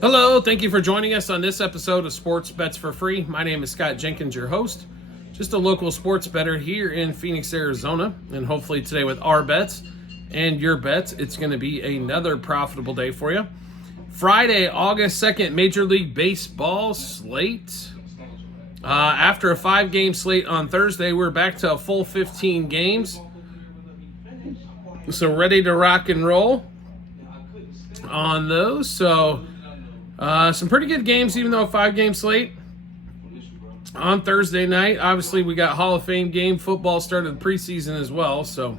Hello, thank you for joining us on this episode of Sports Bets for Free. My name is Scott Jenkins, your host. Just a local sports bettor here in Phoenix, Arizona. And hopefully today with our bets and your bets, it's going to be another profitable day for you. Friday, August 2nd, Major League Baseball slate. After a 5-game slate on Thursday, we're back to a full 15 games. So ready to rock and roll on those. So some pretty good games, even though a 5-game slate on Thursday night. Obviously, we got Hall of Fame game. Football started the preseason as well. So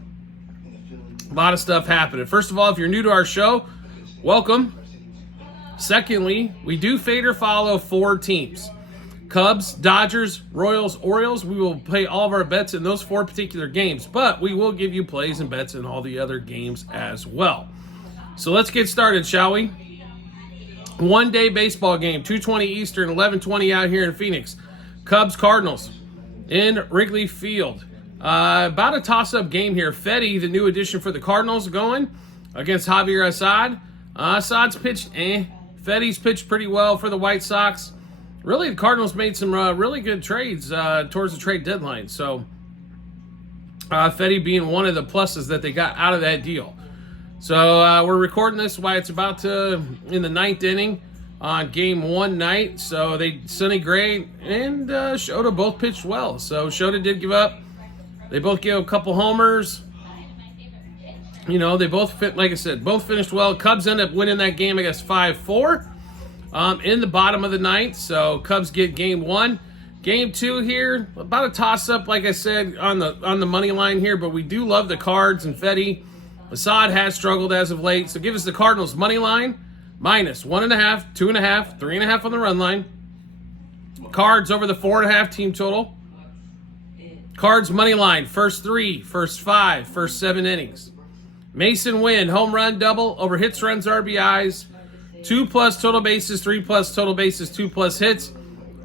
a lot of stuff happening. First of all, if you're new to our show, welcome. Secondly, we do fade or follow 4 teams. Cubs, Dodgers, Royals, Orioles. We will play all of our bets in those 4 particular games, but we will give you plays and bets in all the other games as well. So let's get started, shall we? One-day baseball game, 2:20 Eastern, 11:20 out here in Phoenix. Cubs, Cardinals in Wrigley Field. About a toss-up game here. Fetty, the new addition for the Cardinals, going against Javier Assad. Assad's pitched Fetty's pitched pretty well for the White Sox. Really, the Cardinals made some really good trades towards the trade deadline. So, Fetty being one of the pluses that they got out of that deal. So, we're recording this while it's about to, in the 9th inning on game 1 night. So, Sonny Gray and Shota both pitched well. So, Shota did give up. They both gave a couple homers. You know, they both like I said, both finished well. Cubs end up winning that game, I guess, 5-4 in the bottom of the 9th. So Cubs get game 1. Game 2 here, about a toss-up, like I said, on the money line here, but we do love the Cards and Fetty. Assad has struggled as of late, so give us the Cardinals money line, minus 1.5, 2.5, 3.5 on the run line. Cards over the 4.5 team total. Cards money line, first 3, first 5, first 7 innings. Mason Wynn, home run double over hits, runs, RBIs, 2+ total bases, 3+ total bases, 2+ hits.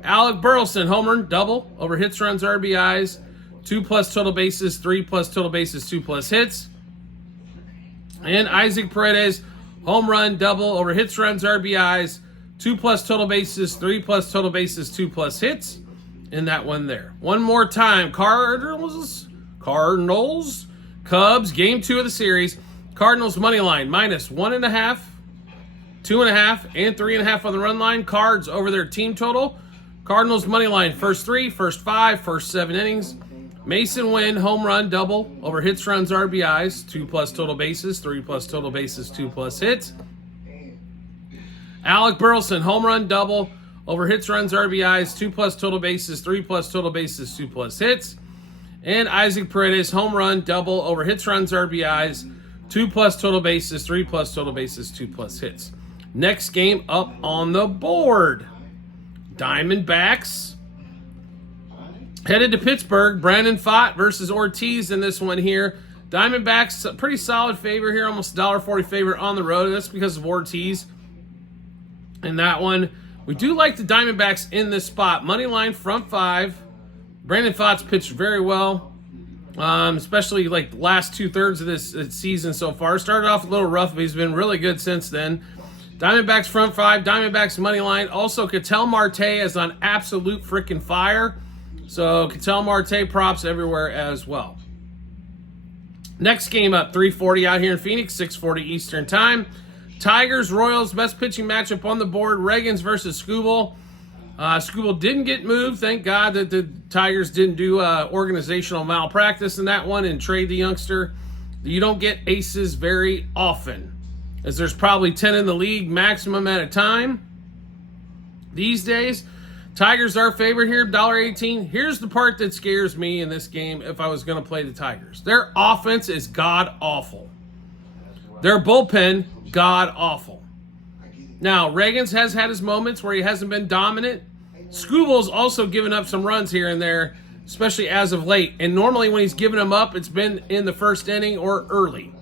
Alec Burleson, home run double over hits, runs, RBIs, 2+ total bases, 3+ total bases, 2+ hits. And Isaac Paredes, home run double over hits, runs, RBIs, 2+ total bases, 3+ total bases, 2+ hits. In that one there. One more time, Cardinals, Cubs, game 2 of the series. Cardinals money line, minus 1.5, 2.5, and 3.5 on the run line. Cards over their team total. Cardinals money line, first 3, first 5, first 7 innings. Mason Wynn, home run double over hits, runs, RBIs, 2+ total bases, 3+ total bases, 2+ hits. Alec Burleson, home run double over hits, runs, RBIs, 2+ total bases, 3+ total bases, 2+ hits. And Isaac Paredes, home run double over hits, runs, RBIs, 2+ total bases, 3+ total bases, 2+ hits. Next game up on the board. Diamondbacks headed to Pittsburgh. Brandon Pfaadt versus Ortiz in this one here. Diamondbacks, a pretty solid favor here, almost $1.40 favor on the road. That's because of Ortiz in that one. We do like the Diamondbacks in this spot. Money line, front 5. Brandon Pfaadt's pitched very well, especially like the last 2/3 of this season so far. Started off a little rough, but he's been really good since then. Diamondbacks front 5, Diamondbacks money line. Also, Ketel Marte is on absolute freaking fire. So, Ketel Marte props everywhere as well. Next game up, 3:40 out here in Phoenix, 6:40 Eastern time. Tigers, Royals, best pitching matchup on the board. Reagans versus Skubal. Skubal didn't get moved. Thank God that the Tigers didn't do organizational malpractice in that one and trade the youngster. You don't get aces very often, as there's probably 10 in the league maximum at a time these days. Tigers are favored here, $1.18. Here's the part that scares me in this game if I was going to play the Tigers. Their offense is god-awful. Their bullpen, god-awful. Now, Reagans has had his moments where he hasn't been dominant. Skubal's also given up some runs here and there, especially as of late. And normally when he's given them up, it's been in the first inning or early.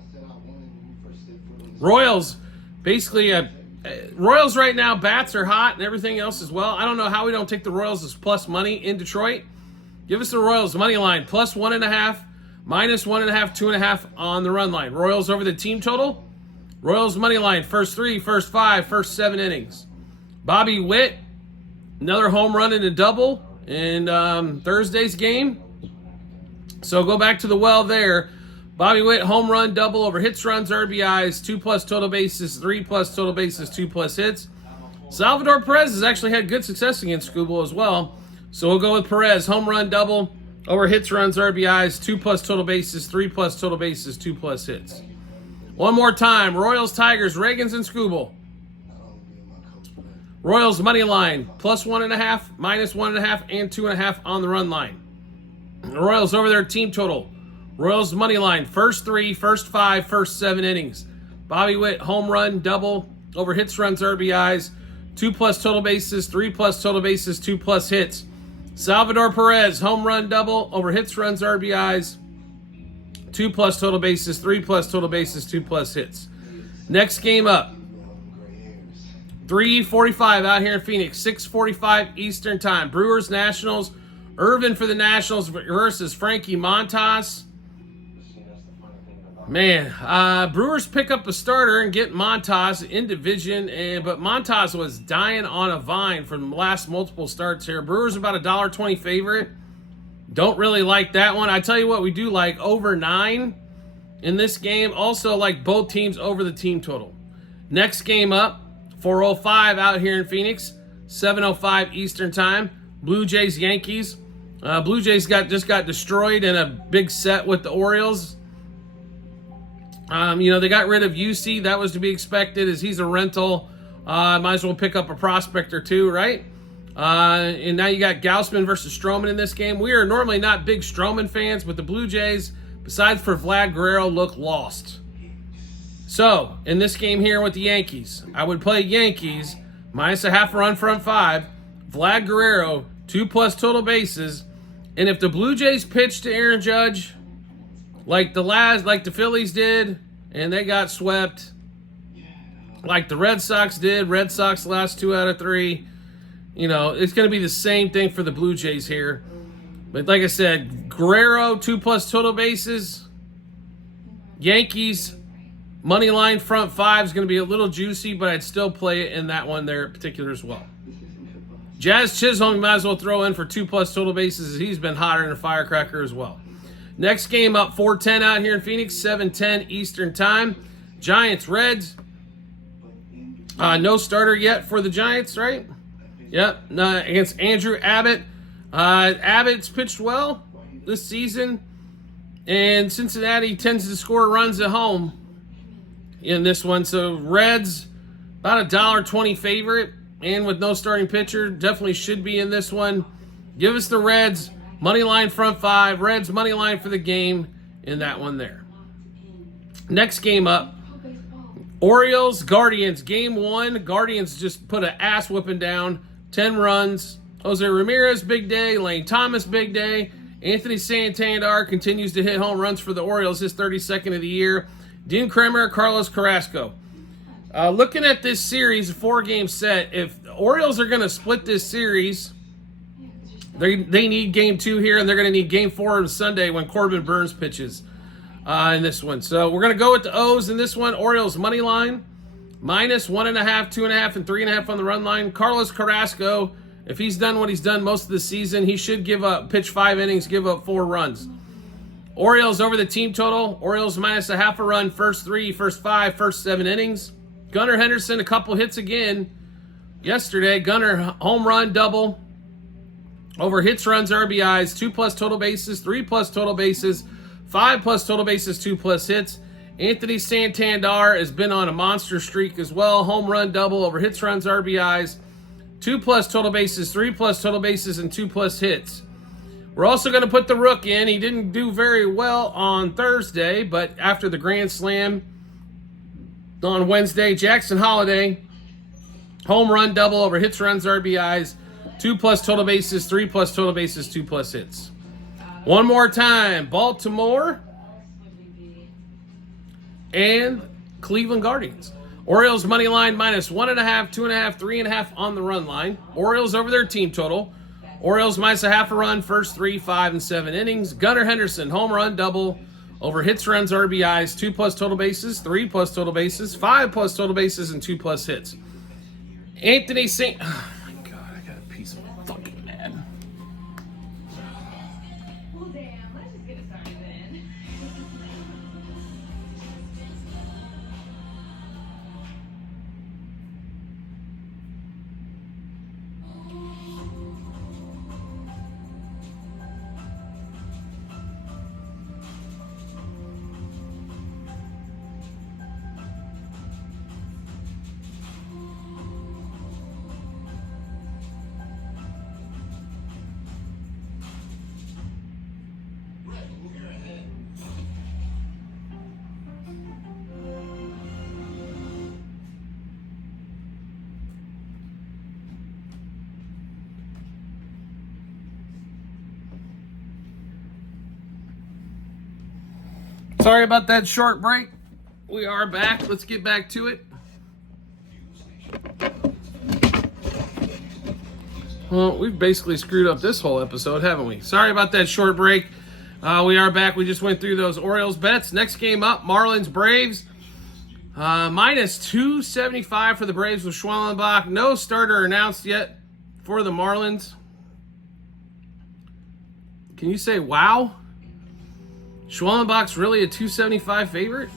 Royals, basically, Royals right now, bats are hot and everything else as well. I don't know how we don't take the Royals as plus money in Detroit. Give us the Royals money line, plus 1.5, minus 1.5, 2.5 on the run line. Royals over the team total. Royals money line, first 3, first 5, first 7 innings. Bobby Witt, another home run and a double in Thursday's game. So go back to the well there. Bobby Witt, home run, double over hits, runs, RBIs, 2+ total bases, 3+ total bases, 2+ hits. Salvador Perez has actually had good success against Skubal as well. So we'll go with Perez, home run, double over hits, runs, RBIs, 2+ total bases, 3+ total bases, 2+ hits. One more time, Royals, Tigers, Reagans, and Skubal. Royals money line, +1.5, -1.5, and 2.5 on the run line. The Royals over their team total. Royals money line, first 3, first 5, first 7 innings. Bobby Witt, home run, double over hits, runs, RBIs, 2+ total bases, 3+ total bases, 2+ hits. Salvador Perez, home run, double over hits, runs, RBIs, 2+ total bases, 3+ total bases, 2+ hits. Next game up, 3:45 out here in Phoenix, 6:45 Eastern Time. Brewers, Nationals. Irvin for the Nationals versus Frankie Montas. Man, Brewers pick up a starter and get Montas in division, but Montas was dying on a vine from the last multiple starts here. Brewers about a $1.20 favorite. Don't really like that one. I tell you what, we do like over 9 in this game. Also like both teams over the team total. Next game up, 4:05 out here in Phoenix, 7:05 Eastern Time. Blue Jays, Yankees. Blue Jays just got destroyed in a big set with the Orioles. They got rid of UC. That was to be expected as he's a rental. Might as well pick up a prospect or two, right? And now you got Gausman versus Stroman in this game. We are normally not big Stroman fans, but the Blue Jays, besides for Vlad Guerrero, look lost. So, in this game here with the Yankees, I would play Yankees, -0.5 run front 5, Vlad Guerrero, 2+ total bases, and if the Blue Jays pitch to Aaron Judge, like the Phillies did, and they got swept, like the Red Sox did, Red Sox last 2 out of 3, it's going to be the same thing for the Blue Jays here. But like I said, Guerrero, 2+ total bases, Yankees, money line front 5 is going to be a little juicy, but I'd still play it in that one there in particular as well. Jazz Chisholm, might as well throw in for 2+ total bases. He's been hotter than a firecracker as well. Next game up, 4:10 out here in Phoenix, 7:10 Eastern Time. Giants, Reds. No starter yet for the Giants, right? Yep, against Andrew Abbott. Abbott's pitched well this season, and Cincinnati tends to score runs at home in this one. So Reds, about a $1.20 favorite, and with no starting pitcher, definitely should be in this one. Give us the Reds, money line front 5, Reds money line for the game in that one there. Next game up, Orioles, Guardians, game 1. Guardians just put an ass whipping down, 10 runs. Jose Ramirez, big day. Lane Thomas, big day. Anthony Santander continues to hit home runs for the Orioles, his 32nd of the year. Dean Kremer, Carlos Carrasco. Looking at this series, a 4-game set, if the Orioles are going to split this series, they need game 2 here, and they're going to need game 4 on Sunday when Corbin Burns pitches in this one. So we're going to go with the O's in this one. Orioles money line, -1.5, 2.5, and 3.5 on the run line. Carlos Carrasco, if he's done what he's done most of the season, he should pitch 5 innings, give up 4 runs. Orioles over the team total. Orioles -0.5 run, first 3, first 5, first 7 innings. Gunnar Henderson, a couple hits again yesterday. Gunnar, home run, double over hits, runs, RBIs, 2+ total bases, 3+ total bases, 5+ total bases, 2+ hits. Anthony Santander has been on a monster streak as well. Home run, double over hits, runs, RBIs, 2+ total bases, 3+ total bases, and 2+ hits. We're also going to put the Rook in. He didn't do very well on Thursday, but after the Grand Slam on Wednesday, Jackson Holiday, home run, double over hits, runs, RBIs, 2+ total bases, 3+ total bases, 2+ hits. One more time, Baltimore and Cleveland Guardians. Orioles money line -1.5, 2.5, 3.5 on the run line. Orioles over their team total. Orioles -0.5 run, first 3, 5, and 7 innings. Gunnar Henderson, home run, double over hits, runs, RBIs, 2+ total bases, 3+ total bases, 5+ total bases, and 2+ hits. Anthony St. Oh my God, I got a piece of fucking mad. Well, damn, let's just get it started then. Sorry about that short break. We are back. Let's get back to it. Well, we've basically screwed up this whole episode, haven't we? Sorry about that short break. We are back. We just went through those Orioles bets. Next game up, Marlins Braves. Minus 275 for the Braves with Schwellenbach. No starter announced yet for the Marlins. Can you say wow? Schwellenbach's really a 275 favorite?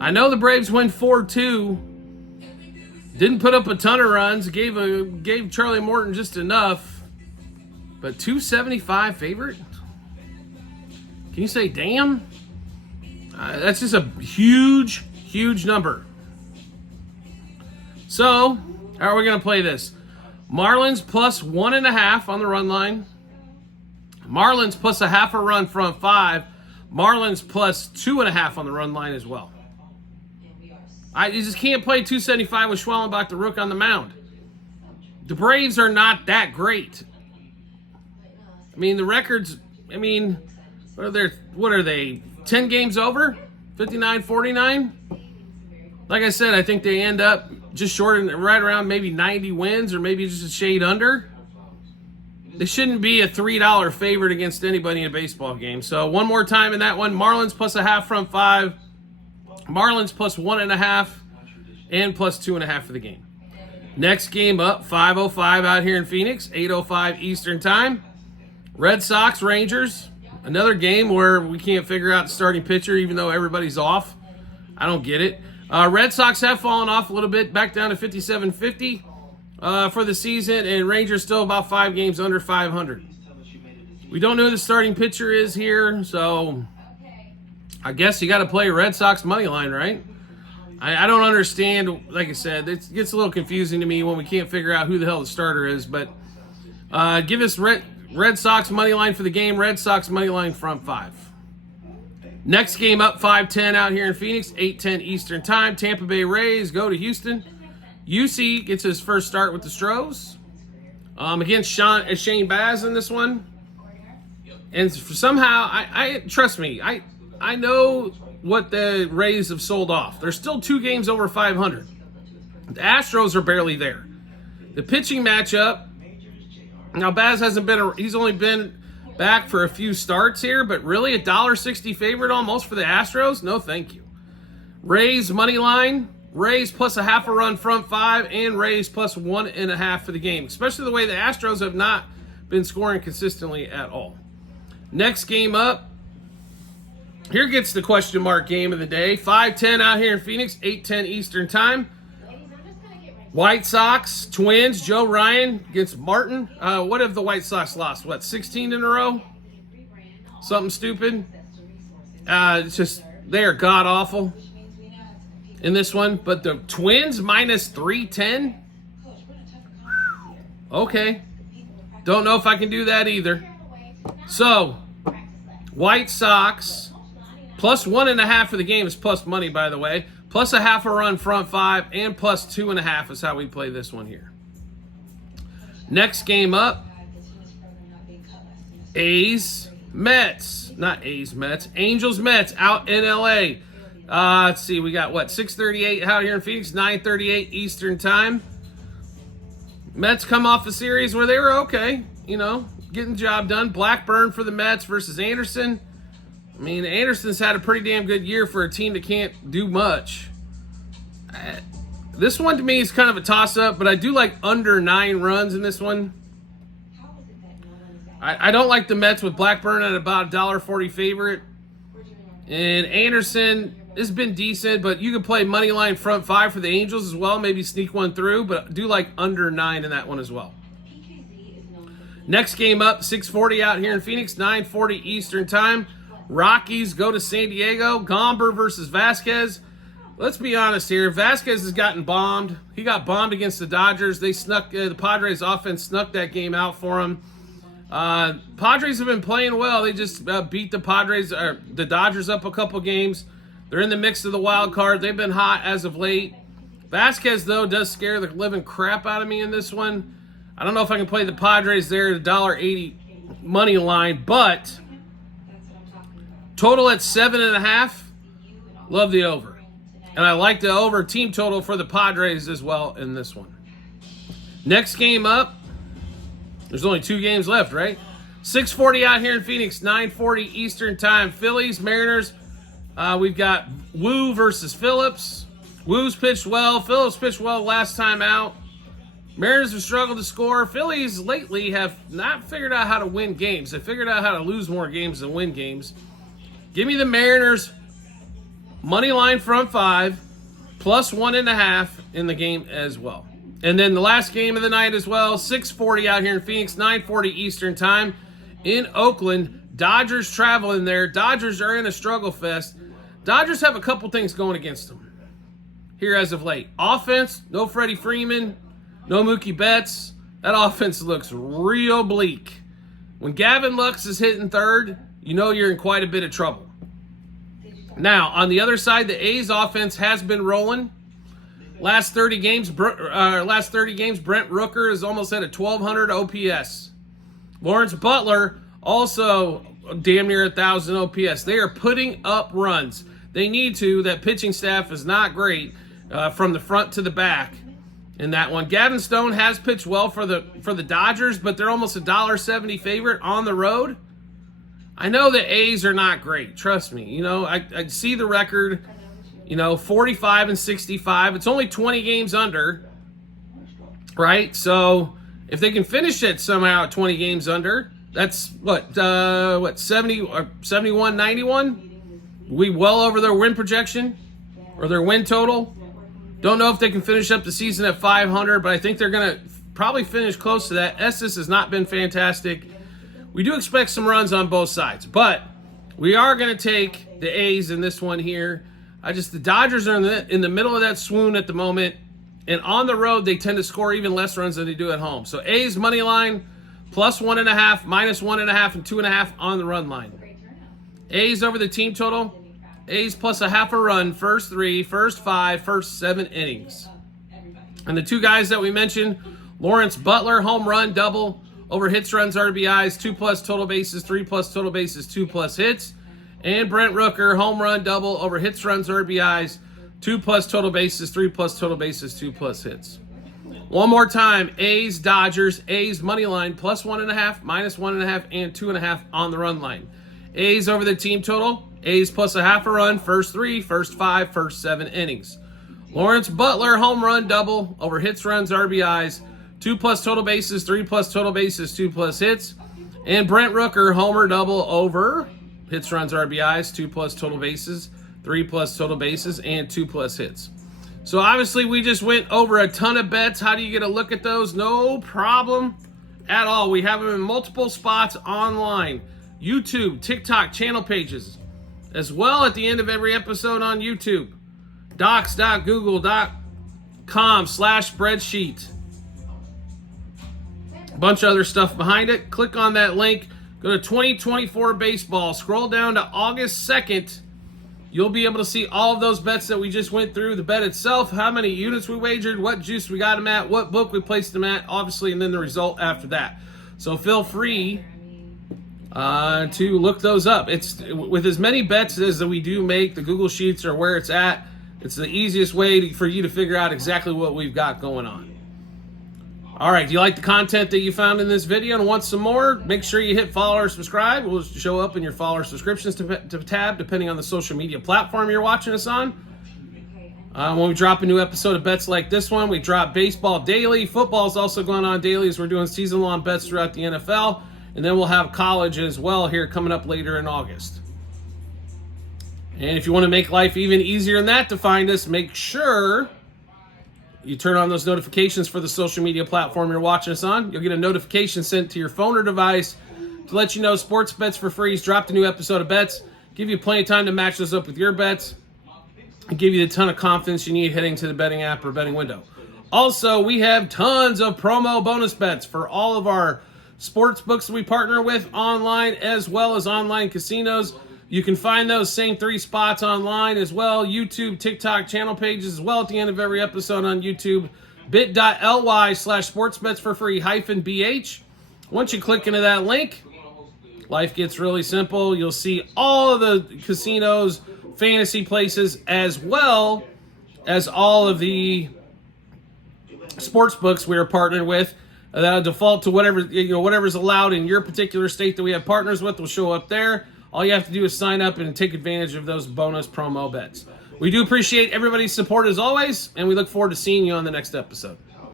I know the Braves went 4-2. Didn't put up a ton of runs. Gave Charlie Morton just enough. But 275 favorite? Can you say damn? That's just a huge, huge number. So, how are we going to play this? Marlins plus 1.5 on the run line. Marlins plus a half a run front 5. Marlins plus 2.5 on the run line as well. You just can't play 275 with Schwellenbach, the rook, on the mound. The Braves are not that great. I mean, the records, what are they? 10 games over? 59-49? Like I said, I think they end up just short, right around maybe 90 wins or maybe just a shade under. They shouldn't be a $3 favorite against anybody in a baseball game. So one more time in that one, Marlins plus a half front 5. Marlins plus 1.5 and plus 2.5 for the game. Next game up, 5:05 out here in Phoenix, 8:05 Eastern time. Red Sox, Rangers. Another game where we can't figure out the starting pitcher even though everybody's off. I don't get it. Red Sox have fallen off a little bit, back down to 57-50 for the season, and Rangers still about 5 games under 500. We don't know who the starting pitcher is here, so I guess you got to play Red Sox money line, right? I don't understand. Like I said, it gets a little confusing to me when we can't figure out who the hell the starter is. But give us Red Sox money line for the game. Red Sox money line front 5. Next game up, 5:10 out here in Phoenix, 8:10 Eastern time. Tampa Bay Rays go to Houston. UC gets his first start with the Stros against Shane Baz in this one. And somehow, I trust me, I know what the Rays have sold off. They're still 2 games over 500. The Astros are barely there. The pitching matchup, now Baz he's only been back for a few starts here, but really $1.60 favorite almost for the Astros? No, thank you. Rays money line, Rays plus a half a run front 5, and Rays plus 1.5 for the game, especially the way the Astros have not been scoring consistently at all. Next game up, here gets the question mark game of the day. 5:10 out here in Phoenix, 8:10 Eastern time. White Sox, Twins, Joe Ryan against Martin. What have the White Sox lost? 16 in a row? Something stupid. It's just, they are god-awful in this one. But the Twins minus 310? Okay. Don't know if I can do that either. So, White Sox plus 1.5 for the game is plus money, by the way. Plus a half a run front 5 and plus 2.5 is how we play this one here. Next game up, Angels Mets out in LA. Let's see, we got 6:38 out here in Phoenix, 9:38 Eastern time. Mets come off a series where they were okay, getting the job done. Blackburn for the Mets versus Anderson. I mean, Anderson's had a pretty damn good year for a team that can't do much. This one to me is kind of a toss-up, but I do like under 9 runs in this one. I don't like the Mets with Blackburn at about $1.40 favorite. And Anderson has been decent, but you could play money line front 5 for the Angels as well, maybe sneak one through, but I do like under 9 in that one as well. Next game up, 6:40 out here in Phoenix, 9:40 Eastern time. Rockies go to San Diego. Gomber versus Vasquez. Let's be honest here. Vasquez has gotten bombed. He got bombed against the Dodgers. They snuck the Padres offense snuck that game out for him. Padres have been playing well. They just beat the Dodgers up a couple games. They're in the mix of the wild card. They've been hot as of late. Vasquez, though, does scare the living crap out of me in this one. I don't know if I can play the Padres there at $1.80 money line, but total at 7.5. Love the over. And I like the over team total for the Padres as well in this one. Next game up. There's only 2 games left, right? 6:40 out here in Phoenix, 9:40 Eastern time. Phillies, Mariners. We've got Wu versus Phillips. Wu's pitched well. Phillips pitched well last time out. Mariners have struggled to score. Phillies lately have not figured out how to win games. They figured out how to lose more games than win games. Give me the Mariners money line front 5 plus 1.5 in the game as well. And then the last game of the night as well, 6:40 out here in Phoenix, 9:40 Eastern time in Oakland. Dodgers traveling there. Dodgers are in a struggle fest. Dodgers have a couple things going against them here as of late. Offense, no Freddie Freeman, no Mookie Betts. That offense looks real bleak. When Gavin Lux is hitting third, you know you're in quite a bit of trouble. Now, on the other side, the A's offense has been rolling. Last 30 games, Brent Rooker is almost at a 1,200 OPS. Lawrence Butler also damn near 1,000 OPS. They are putting up runs. They need to. That pitching staff is not great from the front to the back in that one. Gavin Stone has pitched well for the Dodgers, but they're almost a $1.70 favorite on the road. I know the A's are not great. Trust me. You know, I see the record. 45 and 65. It's only 20 games under, right? So if they can finish it somehow at 20 games under, that's what 70 or 71, 91? We well over their win projection or their win total. Don't know if they can finish up the season at 500, but I think they're going to probably finish close to that. Estes has not been fantastic. We do expect some runs on both sides, but we are going to take the A's in this one here. The Dodgers are in the middle of that swoon at the moment, and on the road they tend to score even less runs than they do at home. So A's money line plus 1.5, minus 1.5, and 2.5 on the run line. A's over the team total. A's plus a half a run, first 3, first 5, first 7 innings. And the 2 guys that we mentioned, Lawrence Butler, home run, double, over hits, runs, RBIs, 2+ total bases, 3+ total bases, 2+ hits. And Brent Rooker, home run, double, over hits, runs, RBIs, 2+ total bases, 3+ total bases, 2+ hits. One more time, A's, Dodgers, A's money line, plus 1.5, minus 1.5, and 2.5 on the run line. A's over the team total, A's plus a half a run, first 3, first 5, first 7 innings. Lawrence Butler, home run, double, over hits, runs, RBIs, 2+ total bases, 3+ total bases, 2+ hits. And Brent Rooker, homer, double, over hits, runs, RBIs, 2+ total bases, 3+ total bases, and 2+ hits. So obviously we just went over a ton of bets. How do you get a look at those? No problem at all. We have them in multiple spots online. YouTube, TikTok, channel pages. As well at the end of every episode on YouTube. docs.google.com/spreadsheet. A bunch of other stuff behind it. Click on that link. Go to 2024 baseball. Scroll down to August 2nd. You'll be able to see all of those bets that we just went through. The bet itself, how many units we wagered, what juice we got them at, what book we placed them at, obviously, and then the result after that. So feel free to look those up. It's with as many bets as we do make, the Google Sheets are where it's at. It's the easiest way for you to figure out exactly what we've got going on. All right, do you like the content that you found in this video and want some more? Make sure you hit follow or subscribe. We'll show up in your follow or subscriptions tab, depending on the social media platform you're watching us on. When we drop a new episode of bets like this one, we drop baseball daily. Football is also going on daily as we're doing season-long bets throughout the NFL. And then we'll have college as well here coming up later in August. And if you want to make life even easier than that to find us, make sure you turn on those notifications for the social media platform you're watching us on. You'll get a notification sent to your phone or device to let you know Sports Bets for Free's dropped a new episode of bets. Give you plenty of time to match those up with your bets. And give you the ton of confidence you need heading to the betting app or betting window. Also, we have tons of promo bonus bets for all of our sports books that we partner with online as well as online casinos. You can find those same 3 spots online as well. YouTube, TikTok channel pages as well at the end of every episode on YouTube. bit.ly/sportsbetsforfree-bh. Once you click into that link, life gets really simple. You'll see all of the casinos, fantasy places, as well as all of the sports books we are partnered with. That'll default to whatever's allowed in your particular state that we have partners with will show up there. All you have to do is sign up and take advantage of those bonus promo bets. We do appreciate everybody's support as always, and we look forward to seeing you on the next episode.